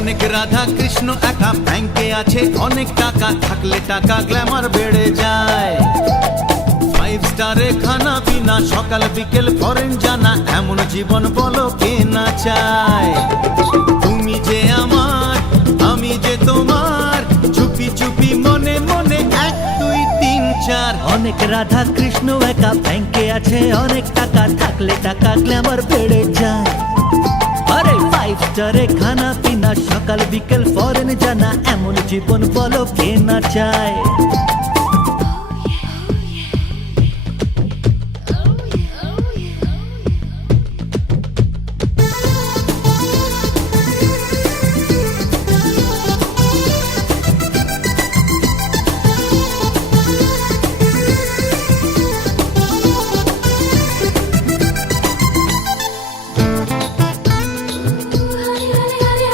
অনেক রাধা কৃষ্ণ একা, ব্যাংকে আছে অনেক টাকা, থাকলে টাকা গ্ল্যামার বেড়ে যায়। 5 স্টারে খানা পিনা, সকাল বিকেল ফরেন জানা, এমন জীবন বলো কে না চায়। তুমি যে আমার, আমি যে তোমার, চুপি চুপি মনে মনে 1 2 3 4। অনেক রাধা কৃষ্ণ একা, ব্যাংকে আছে অনেক টাকা, থাকলে টাকা গ্ল্যামার বেড়ে যায়। আরে 5 স্টারে খানা পিনা, সকাল বিকেল ফরেন জানা, এমন জীবন বলো কে না চায়।